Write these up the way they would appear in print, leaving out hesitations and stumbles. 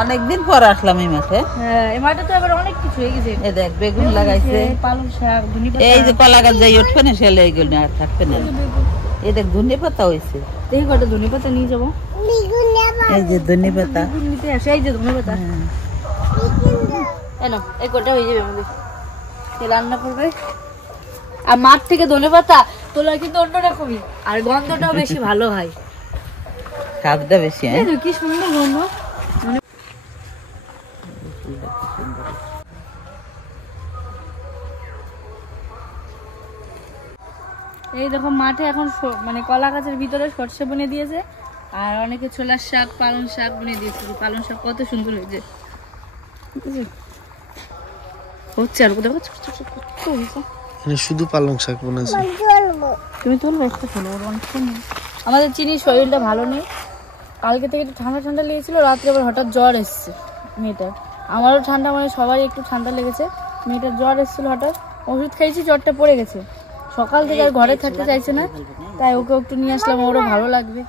অনেকদিন পর আসলাম এই মাঠে। এই মাঠে তো এবার অনেক কিছু হয়ে গেছে। এই দেখ বেগুন লাগাইছে, পালং শাক, ধনেপাতা। এই যে কলা গাছ যাই উঠবে না সেলে এইগুলো আর থাকবে না। এই দেখ ধনেপাতা হয়েছে, দেখি কটা ধনেপাতা নিয়ে যাবো। এই যে ধনেপাতা নিতে আসে, এই যে ধনেপাতা এনো, এই কটা হয়ে যাবে আমাদের, রান্না করবে। আর মাঠ থেকে ধনেপাতা তোলা কিন্তু অন্যরকমই, আর গন্ধটাও বেশি ভালো হয়, স্বাদটা বেশি। কি সুন্দর গন্ধ। এই দেখো মাঠে এখন মানে কলা গাছের ভিতরে সর্ষে বুনে দিয়েছে, আর অনেকে ছোলার শাক, পালং শাক বুনে দিয়েছে। পালং শাক কত সুন্দর হয়েছে, হচ্ছে আর দেখো শুধু পালং শাক বুনেছে। তুমি তুলবে একটা ছোলো, আমাদের চিনির শরীরটা ভালো নেই, কালকে থেকে একটু ঠান্ডা ঠান্ডা লেগেছিল, রাত্রে আবার হঠাৎ জ্বর এসছে মেয়েটার। আমারও ঠান্ডা, মানে সবারই একটু ঠান্ডা লেগেছে, মেয়েটার জ্বর এসেছিল হঠাৎ, ওষুধ খাইছি, জ্বরটা পড়ে গেছে। সকাল থেকে আর ঘরে থাকতে চাইছে না, তাই ওকে একটু নিয়ে আসলাম, ওরও ভালো লাগবে।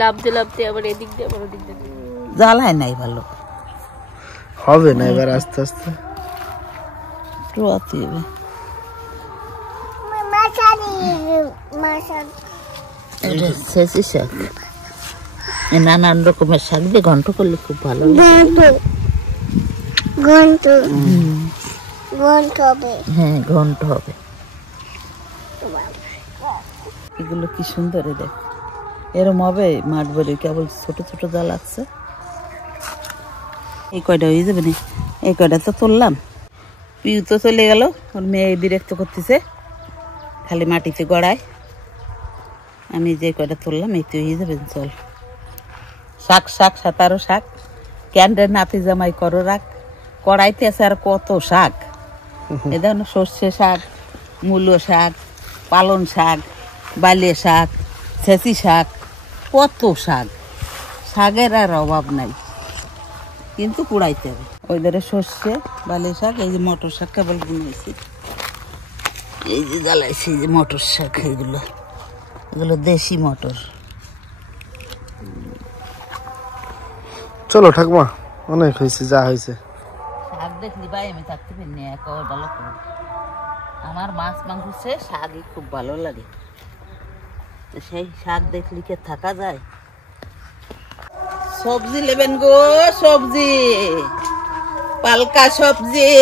লাভতে লাভতে আবার এদিক দিয়ে আবার ওদিক দিয়ে জ্বালায় নাই, ভালো হবে না এবার আস্তে আস্তে রোয়াতে হবে। এটা শেষি শাক, নানান রকমের শাক দিয়ে ঘন্ট করলে খুব ভালো লাগে। হ্যাঁ ঘন্ট হবে। এগুলো কি সুন্দর, দেখ এরম হবে মাঠ ভরে, কেবল ছোট ছোট জাল আছে। এই কয়টা হয়ে যাবে না, এই কয়টা তো তুললাম। পিউ তো চলে গেল, ওর মেয়ে বিরক্ত করতেছে, খালি মাটিতে গড়ায়। আমি যে কয়টা তুললাম এই তো হয়ে যাবে। চল, শাক শাক সাতারো শাক, ক্যান্ডের নাতি জামাই করো রাখ, কড়াইতে আছে আর কত শাক। এ ধরনের সর্ষে শাক, মূলো শাক, পালং শাক, বালিয়া শাক, ছেঁচি শাক, কত শাক, শাকের আর অভাব নাই, কিন্তু কুড়াইতে হবে। ওই ধারে সর্ষে, বালিয়া শাক, এই যে মটর শাক কেবল বুনেছি, এই যে জ্বালাইছি, এই যে মটর শাক, এগুলো এগুলো দেশি মটর। চলো ঠাকুমা, অনেক হয়েছে, যা হয়েছে। শাক দেখলি ভাই আমি থাকতে পারি না, একেবারে ভালো করে। আমার মাছ মাংস সে শাকই খুব ভালো লাগে, তো সেই শাক দেখলি কে থাকা যায়। সবজি নেবেন গো, সবজি, পালকা সবজি,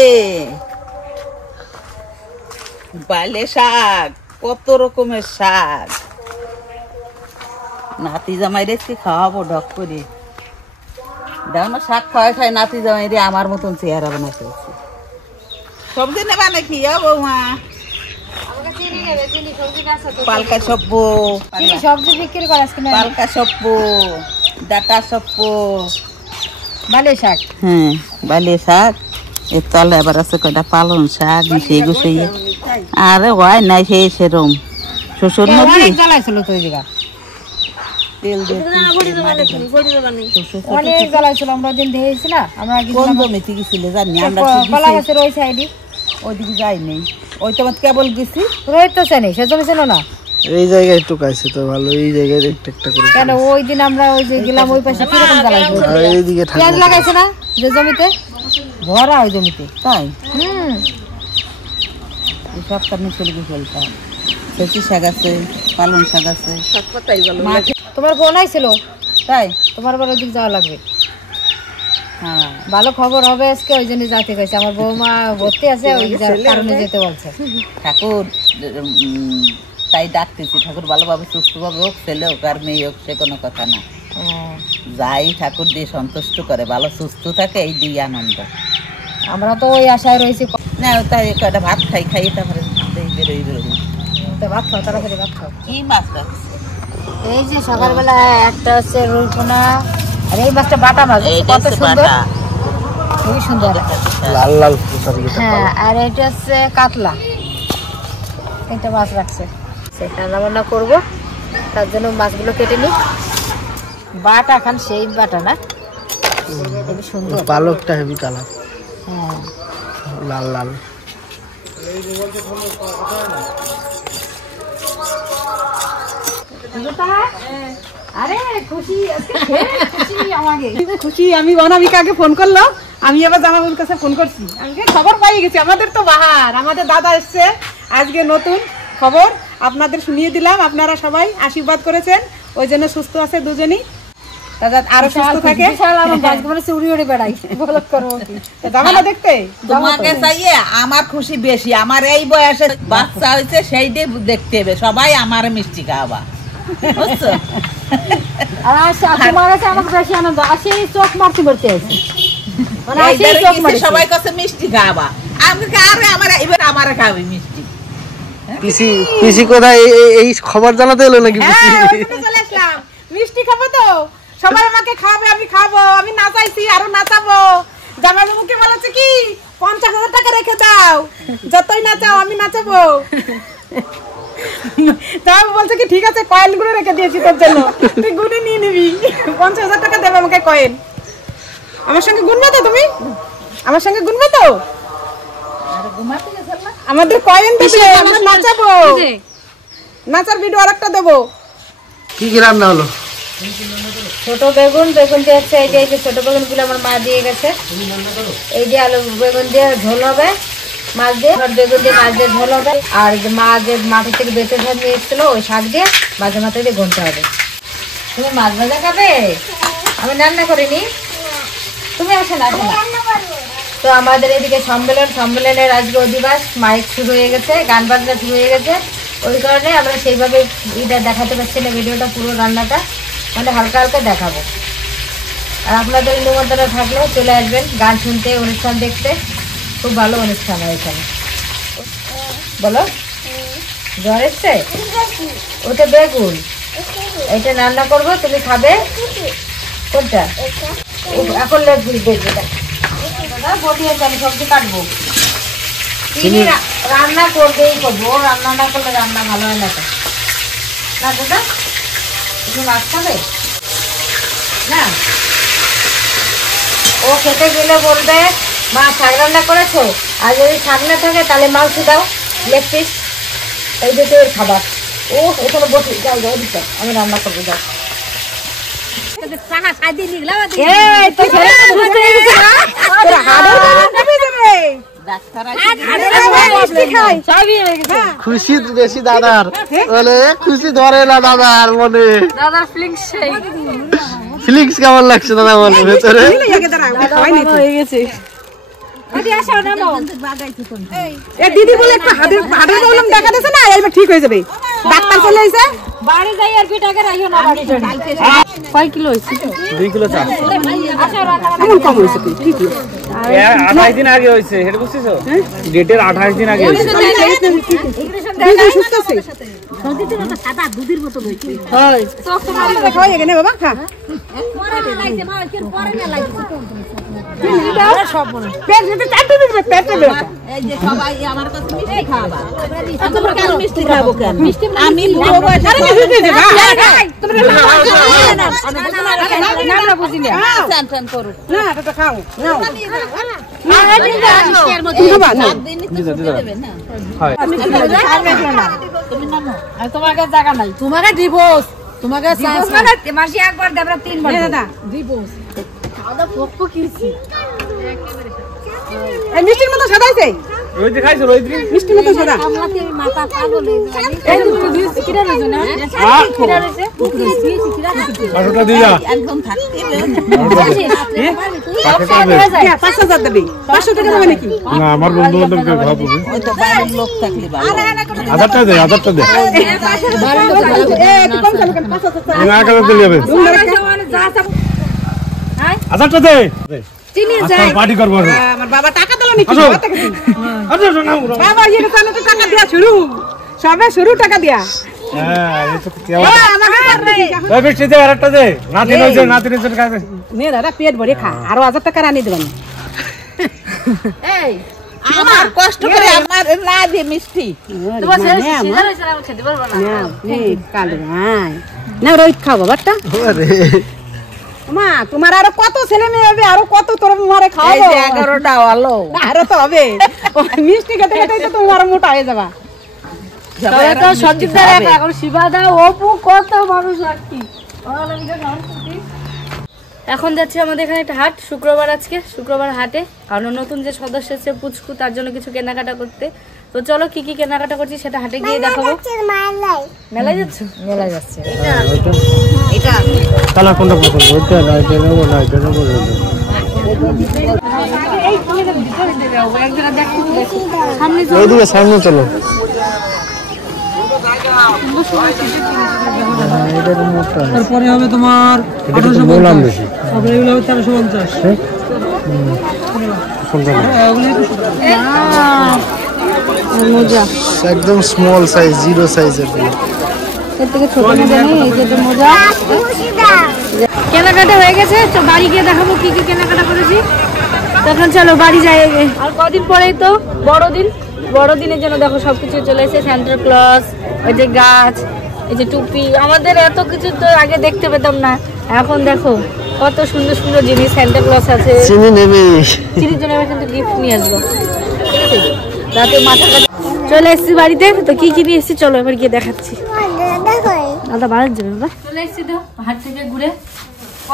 বালে শাক, কত রকমের শাক। নাতি জামাই রেখে খাওয়াবো ঢক করে। দেখো না শাক খাওয়াই খাই নাতি জামাই রে আমার মতন চেহারা বানাতে হচ্ছে। সবজি নেবা নাকি বৌমা? পালকা সব্বু, সবজি বিক্রি করে আজকে, পালকা সব্বু, ডাটা সব্বু, বালিয়া শাক। হ্যাঁ বালিয়া শাক, এর তলে আবার আছে কয়টা পালং শাক, মিশিয়ে গুছিয়ে। আরে হয় নাই সেই সেরম শ্বশুর নদী জ্বালাইছিল তো ওই জায়গা, তেল দিয়ে অনেক জ্বালাইছিল। আমরা দিন দেখেছি না, আমরা কোন জমিতে গেছিল জানি আমরা, কলা গাছের ওই সাইডে, ওইদিকে যাই নেই, ওই তোমার কেবল গেছি। রোহিত তো চেনে, সেজন্য ছিল না। এই জায়গায় টুকাইছে তো ভালো, এই জায়গায় একটা একটা করে। কেন ওই দিন আমরা ওই যে গেলাম ওই পাশে কিরকম জ্বালাইছিল, এইদিকে পেঁয়াজ লাগাইছে না যে জমিতে, ভরা ওই জমিতে। তাই সব কারণে চলে গিয়ে ফেলতাম। ছেঁচি শাক আছে, পালং শাক আছে। তোমার ফোন আইছিল তাই তোমার আবার ওইদিক যাওয়া লাগবে। হ্যাঁ ভালো খবর হবে আজকে, ওই জন্য যাতে গেছে। আমার বৌমা ভর্তি আছে, ওই কারণে যেতে বলছে। ঠাকুর তাই ডাকতেছি, ঠাকুর ভালোভাবে সুস্থভাবে হোক, ছেলে হোক আর মেয়ে হোক, সে কোনো কথা না। যাই ঠাকুর দিয়ে সন্তুষ্ট করে, ভালো সুস্থ থাকে, এই দিয়ে আনন্দ। আমরা তো ওই আশায় রয়েছি। না তাই কয়টা ভাত খাই, খাই তারপরে বেরোই বেরোবো। ভাত খাও, তাড়াতাড়ি ভাত খাও। কি মাছ রাখছে? এই যে সকালবেলা একটা হচ্ছে রুই পোনা, আর এই মাছটা বাটা মাছ, কত সুন্দর, খুবই সুন্দর, লাল লাল। হ্যাঁ, আর এটা হচ্ছে কাতলা, এটা মাছ রাখছে। রান্না বান্না করবো, তার জন্য মাছগুলো কেটে নিই। বাটা খান সেই বাটা না, খুবই সুন্দর। পালকটা হেভি কালার, হ্যাঁ লাল লাল। আরে খুশি আজকে খুশি আমাকে খুশি আমি অনামিকাকে ফোন করলো, আমি আবার জামাইবাবুর কাছে ফোন করছি, আমি খবর পাই গেছি আমাদের তো বাহার, আমাদের দাদা এসছে আজকে নতুন খবর আপনাদের শুনিয়ে দিলাম। আপনারা সবাই আশীর্বাদ করেছেন, ওই জন্য সুস্থ আছে দুজনই, দাদা আরো সুস্থ থাকে। উড়ি উড়ে বেড়াই বলক করবো কি জামানা দেখতে তোমাকে চাইয়ে আমার খুশি বেশি, আমার এই বয়সে বাচ্চা হয়েছে সেইটাই দেখতে হবে সবাই, আমার মিষ্টি খাওয়া বুঝছো? আর তোমার কাছে আমাকে বেশি আনন্দ আসে, চোখ মারতে মারতে আছে সবাই কাছে মিষ্টি খাওয়া, আমি আরে আমার এবার আমার খাবি মিষ্টি। পিসি পিসি কোথায় এই খবর জানাতে এলো নাকি? চলে আসলাম, মিষ্টি খাবো তো সবাই আমাকে খাবে, আমি খাবো, আমি নাচাইছি আরো নাচাবো। জামাইবাবুকে বলেছে কি 50,000 টাকা রেখে দাও, যতই নাচাও আমি নাচাবো। তাও বলছে কি ঠিক আছে, কয়েন গুলো রেখে দিয়েছি তোর জন্য, তুই গুনে নিয়ে নিবি। 50,000 টাকা দেবে আমাকে কয়েন। আমার সঙ্গে গুনবে তো তুমি? আমার সঙ্গে গুনবে তো? আমাদের কয়েন দেবে, আমরা নাচাবো, নাচার ভিডিও আরেকটা দেবো। কি কি রান্না হলো? ছোট বেগুন দিয়ে হচ্ছে, এই যে ছোট বেগুন গুলো আমার মা দিয়ে গেছে, এই যে আলু বেগুন দিয়ে ঝোল হবে, মাছ দিয়ে বেগুন দিয়ে মাছ দিয়ে ঝোল হবে, আর মা যে মাঠের থেকে বেঁচে ঝোল নিয়ে এসেছিল ওই শাক দিয়ে মাঝে মাঝে দিয়ে ঘন্টা হবে। তুমি মাছ ভাজা খাবে? আমি রান্না করিনি, তুমি আসো না। তো আমাদের এদিকে সম্মেলনের আজকে অধিবাস, মাইক শুরু হয়ে গেছে, গান বাজনা শুরু হয়ে গেছে, ওই কারণে আমরা সেইভাবে এটা দেখাতে পারছি না, ভিডিওটা পুরো রান্নাটা মানে হালকা হালকা দেখাবো। আর আপনাদের নিমন্ত্রণ থাকলেও চলে আসবেন গান শুনতে, অনুষ্ঠান দেখতে, খুব ভালো অনুষ্ঠান হয় এখানে। বলো জ্বর এসছে? ওটা বেগুন, এটা রান্না করবো, তুমি খাবে কোনটা? এখন দেখবে আমি সবজি কাটবো, চিনি রান্না করবেই করবো, ও রান্না না করলে রান্না ভালো হয় না। তো না দাদা তুমি মাছ খাবে না? ও খেতে গেলে বলবে মা শাক রান্না করেছো, আর যদি শাক না থাকে তাহলে মাংস দাও, লেগ পিস, এই দুটো ওর খাবার। ও এখানে বসে যাও যাও দিতে, আমি রান্না করবো, যাও। খুশি বেশি দাদার, বলে খুশি ধরে না দাদার মনে। ফিলিংস কেমন লাগছে দাদা বলে ভেতরে? দিদি বলে একটু হাড়ের প্রবলেম দেখা দিয়েছে না, এবার ঠিক হয়ে যাবে, ডাক্তার চলে এসে বাড়ি যাই আর পিঠাকে রাখিও না বাড়িতে। কয় কিলো হয়েছে? 2 কিলো চাল। এমন কম হয়েছে ঠিক 28 দিন আগে হয়েছে, এটা বুঝছিস? ডেটের 28 দিন আগে হয়েছে। সুস্থ আছে, সাদা দুধের মতো হয়েছে। খাওয়াই এখানে বাবা খা। আমি তোমাকে জায়গা নাই, তোমাকে ডিভোর্স, তোমাকে মাসি একবার দেবরা 3 বার দাদা ডিভোর্স। খাওয়া পক্ষ কিছি এই মিষ্টির মতো সাদাইছে, রোজ খাইছো রোজ মিষ্টির মতো সাদা। আমাকে মাথা পাগল হয়ে যাবে, এই দিদি কিরা রইছে না, কিরা রইছে, আরোটা দিয়া একদম থাকতে কি 5,000 দেবে, 500 টাকা দেবে নাকি? না আমার বন্ধু বান্ধবকে খাওয়াবো। ওই তো বাইরের লোক থাকলে ভালো। 1000 দে 1000 দে একটু কম চালু করেন, 5,000 না কাজ দিলে হবে। 1000 দে চিনি আজকে পার্টি করব। আমার বাবা টাকা দিল নাকি? আসো। বাবা টাকা দিল। আচ্ছা না বাবা ইয়ে তাহলে তো টাকা দেয়া শুরু, সবে শুরু টাকা দেয়া। হ্যাঁ এই তো কি আমাকে করবে। ওই বেশি দে আরেকটা দে, নাতি নইছে নাতি নইছে খাবে। নে দাদা পেট ভরে খা, আরো 1000 টাকা রানি দেবেন। এই আমার কষ্ট করে আমার না দিয়ে মিষ্টি তোমার ছেলে সিজার হইছে না, খেতে পারবো না। না নে কাল নাই না রোহিত খাও বাবাটা। আরে মা তোমার আরো কত ছেলে মেয়ে হবে, আরো কত তোর মারে খাওয়াবো। 11টা হলো, আরো তো হবে, মিষ্টি খেতে খেতে তো তোমার মোটা হয়ে যাবা। সঞ্জিত দা এখন শিবা দা অপু কত মানুষ রাখছি। এখন যাচ্ছে আমাদের এখানে একটা হাট, শুক্রবার, আজকে শুক্রবার হাটে, কারণ নতুন যে সদস্য এসেছে পুচকু, তার জন্য কিছু কেনাকাটা করতে। তো চলো কি কি কেনাকাটা করছি সেটা হাটে গিয়ে দেখাবো। মেলায় যাচ্ছ? মেলায় যাচ্ছে। কালার কোনটা পছন্দ? ওইটা না, এটা নেবো না, এটা নেবো না। ওইদিকে সামনে চলো। তারপরে হবে তোমার 1850, তারপরে এগুলো হবে 1350। একদম স্মল সাইজ, 0 সাইজের এর থেকে ছোট মজা নেই, এই যে মজা। কেনাকাটা হয়ে গেছে, তো বাড়ি গিয়ে দেখাবো কি কি কেনাকাটা করেছি। তখন চলো বাড়ি যাই। আর কদিন পরেই তো বড়দিন, বড়দিনের জন্য দেখো সবকিছু চলে এসেছে, সান্টা ক্লজ, ওই যে গাছ, এই যে টুপি। আমাদের এত কিছু তো আগে দেখতে পেতাম না, এখন দেখো কত সুন্দর সুন্দর জিনিস। সান্টা ক্লজ আছে, চিনি নেবে, চিনির জন্য আমি কিন্তু গিফট নিয়ে আসবো, ঠিক আছে? রাতে মাথাটা চলে এসেছি বাড়িতে, তো কি কি নিয়ে এসেছি চলো এবার গিয়ে দেখাচ্ছি। দাদা বাড়ার জন্য চলে এসেছি তো হাট থেকে ঘুরে,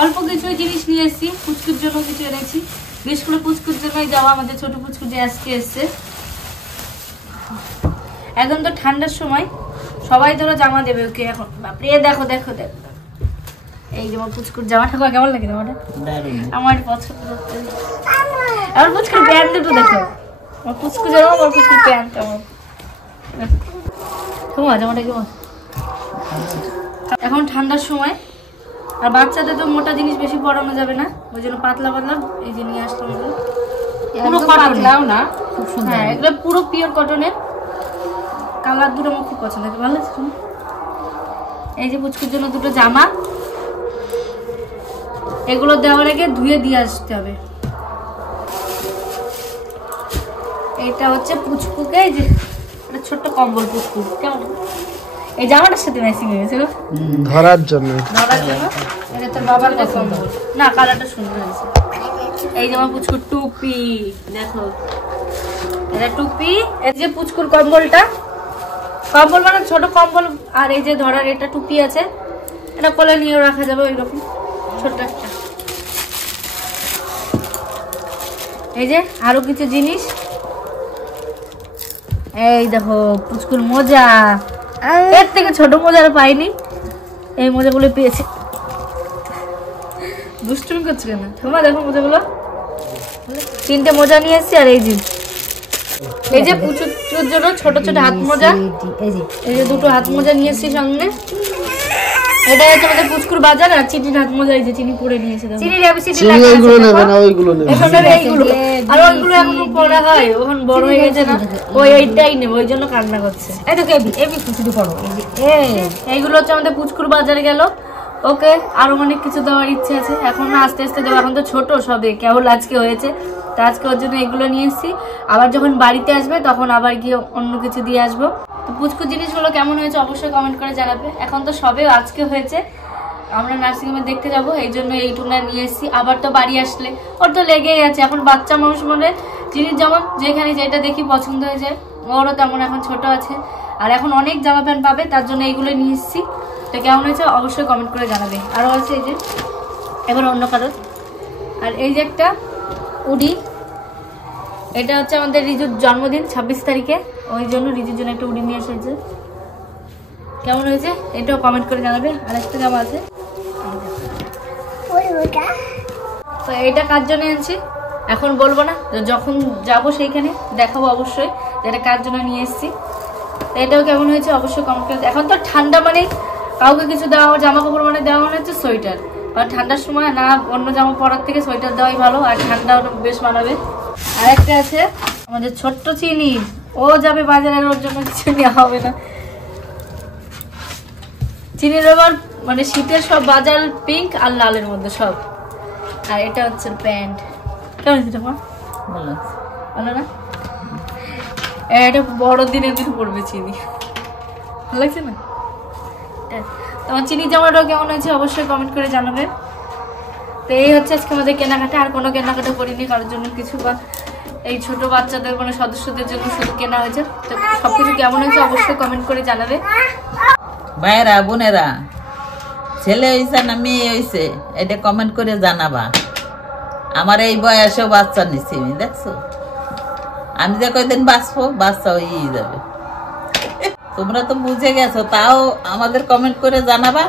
অল্প কিছু জিনিস নিয়ে এসেছি। পুচকুর জন্য কিছু এনেছি, বিশেষ করে পুচকুর জন্যই যাওয়া, আমাদের ছোট পুচকু যে আজকে এসছে। এখন তো ঠান্ডার সময়, সবাই ধরো জামা দেবে ওকে। এখন বাপরে দেখো দেখো দেখো, এই যে পুচকুর জামাটা কেমন লাগে? জামাটা আমার পছন্দ। আমার পুচকুর প্যান্ট দুটো দেখো, আমার পুচকু জামা, আমার পুচকুর প্যান্ট কেমন, তোমার জামাটা কেমন? এখন ঠান্ডার সময়, আর বাচ্চাদের তো মোটা জিনিস বেশি পরানো যাবে না, ওই জন্য পাতলা পাতলা এই যে নিয়ে আসলাম। পুরো পাতলাও না, খুব সুন্দর। হ্যাঁ, এগুলো পুরো পিওর কটনের। কালার দুটো আমার খুব পছন্দ, ভালো লাগছে। এই যে পুচকুর জন্য দুটো জামা, এগুলো দেওয়ার আগে ধুয়ে দিয়ে আসতে হবে। এটা হচ্ছে পুচকুকে, এই যে ছোট্ট কম্বল পুচকু, কেমন এই জামাটার সাথে ম্যাচিং হয়ে গেছে ধরার জন্য। ধরার জন্য এটা তোর বাবার কম্বল না, কালারটা সুন্দর হয়েছে। এই যে আমার পুচকুর টুপি দেখো, এটা টুপি। এই যে পুচকুর কম্বলটা, কম্বল মানে ছোট কম্বল, আর এই যে ধরার এটা টুপি আছে, এটা কোলে নিয়েও রাখা যাবে ওইরকম ছোট্ট একটা। এই যে আরো কিছু জিনিস, এই দেখো পুচকুর মোজা, এর থেকে ছোট মোজা আর পাইনি, এই মোজাগুলো পেয়েছি। দুষ্টুমি করছে কেন তোমার? দেখো মোজাগুলো, 3টে মোজা নিয়ে এসেছি। আর এই যে পুচকুর জন্য ছোট ছোট হাত মোজা, এই যে দুটো হাত মোজা নিয়ে এসেছি সঙ্গে। এটা হচ্ছে আমাদের পুচকুর বাজার। আর চিনির হাত মোজা, এই যে চিনি পরে নিয়েছে, ওইগুলো নেবে না, ওইগুলো নেবে। আর ওইগুলো এখনো পড়া হয়, ওখানে বড় হয়ে গেছে না, এইটাই নেবে, ওই জন্য কান্না করছে। এই তো এইগুলো হচ্ছে আমাদের পুচকুর বাজারে গেল। ওকে আরো অনেক কিছু দেওয়ার ইচ্ছে আছে, এখন না আস্তে আস্তে দেবো, এখন তো ছোট সবে, কেবল আজকে হয়েছে, তো আজকে ওর জন্য এগুলো নিয়ে এসেছি। আবার যখন বাড়িতে আসবে তখন আবার গিয়ে অন্য কিছু দিয়ে আসবো। তো পুচকুর জিনিসগুলো কেমন হয়েছে অবশ্যই কমেন্ট করে জানাবে। এখন তো সবে আজকে হয়েছে, আমরা নার্সিংহোমে দেখতে যাবো, এই জন্য এইটুকু নিয়ে এসেছি। আবার তো বাড়ি আসলে ওর তো লেগেই আছে, এখন বাচ্চা মানুষ মনে জিনিস যেমন যেখানে যেটা দেখি পছন্দ হয়ে যায়, ওরও তেমন এখন ছোট আছে, আর এখন অনেক জামা প্যান্ট পাবে, তার জন্য এইগুলো নিয়ে এসেছি। তো কেমন হয়েছে অবশ্যই কমেন্ট করে জানাবে। আরও আছে এই যে এবার অন্য কারোর। আর এই যে একটা উডি, এটা হচ্ছে আমাদের রিজুর জন্মদিন 26 তারিখে, ওই জন্য রিজুর জন্য একটা উডি নিয়ে এসেছে। কেমন হয়েছে এটাও কমেন্ট করে জানাবে। আর একটা জামা আছে, তো এটা কার জন্য আনছি এখন বলবো না, যখন যাবো সেইখানে দেখাবো অবশ্যই এটা কার জন্য নিয়ে এসেছি। তো এটাও কেমন হয়েছে অবশ্যই কমেন্ট করে। এখন তো ঠান্ডা মানে কাউকে কিছু দেওয়া, জামা কাপড় মানে দেওয়া মনে হচ্ছে সোয়েটার, আর ঠান্ডার সময় না অন্য জামা পরার থেকে সোয়েটার দেওয়াই ভালো, আর ঠান্ডাও বেশ মানাবে। আর একটা আছে আমাদের ছোট্ট চিনি, ও যাবে বাজারে, ওর জন্য কিছু নেওয়া হবে না। চিনির এবার মানে শীতের সব বাজার পিঙ্ক আর লালের মধ্যে সব। আর এটা হচ্ছে প্যান্ট, কেমন হয়েছে তোমার? ভালো না? এটা বড়দিনের দিন পড়বে চিনি, ভালো লাগছে না? তোমার চিনি জামাটাও কেমন হয়েছে অবশ্যই কমেন্ট করে জানাবে। তো এই হচ্ছে আজকে আমাদের কেনাকাটা, আর কোনো কেনাকাটা করিনি কারোর জন্য কিছু, বা এই ছোট বাচ্চাদের কোনো সদস্যদের জন্য শুধু কেনা হয়েছে। তো সবকিছু কেমন হয়েছে অবশ্যই কমেন্ট করে জানাবে। ভাইরা বোনেরা, ছেলে হয়েছে না মেয়ে হয়েছে এটা কমেন্ট করে জানাবা। আমার এই বয়সেও বাচ্চা নিচ্ছি আমি, দেখছো আমি যে কয়দিন বাঁচবো বাচ্চা হয়েই যাবে। তোমরা তো বুঝে গেছো, তাও আমাদের কমেন্ট করে জানাবা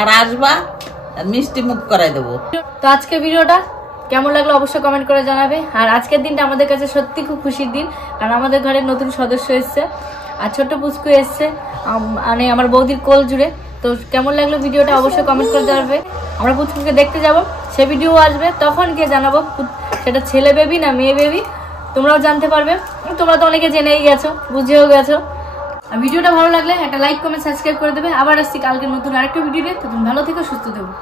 আর আসবা, মিষ্টি মুখ করাই দেবো। তো আজকে ভিডিওটা কেমন লাগলো অবশ্যই কমেন্ট করে জানাবে। আর আজকের দিনটা আমাদের কাছে সত্যি খুব খুশির দিন, কারণ আমাদের ঘরে নতুন সদস্য এসছে আর ছোট্ট পুচকু এসছে, মানে আমার বৌদির কোল জুড়ে। তো কেমন লাগলো ভিডিওটা অবশ্যই কমেন্ট করে জানাবে। আমরা পুচকুকে দেখতে যাব, সে ভিডিও আসবে, তখন গিয়ে জানাবো সেটা ছেলে বেবি না মেয়ে বেবি, তোমরাও জানতে পারবে। তোমরা তো অনেকে জেনেই গেছো, বুঝেও গেছো। আর ভিডিওটা ভালো লাগলে একটা লাইক কমেন্ট সাবস্ক্রাইব করে দেবে। আবার আসছি কালকে নতুন আরেকটা ভিডিও নিয়ে। তখন ভালো থেকো, সুস্থ থেকো।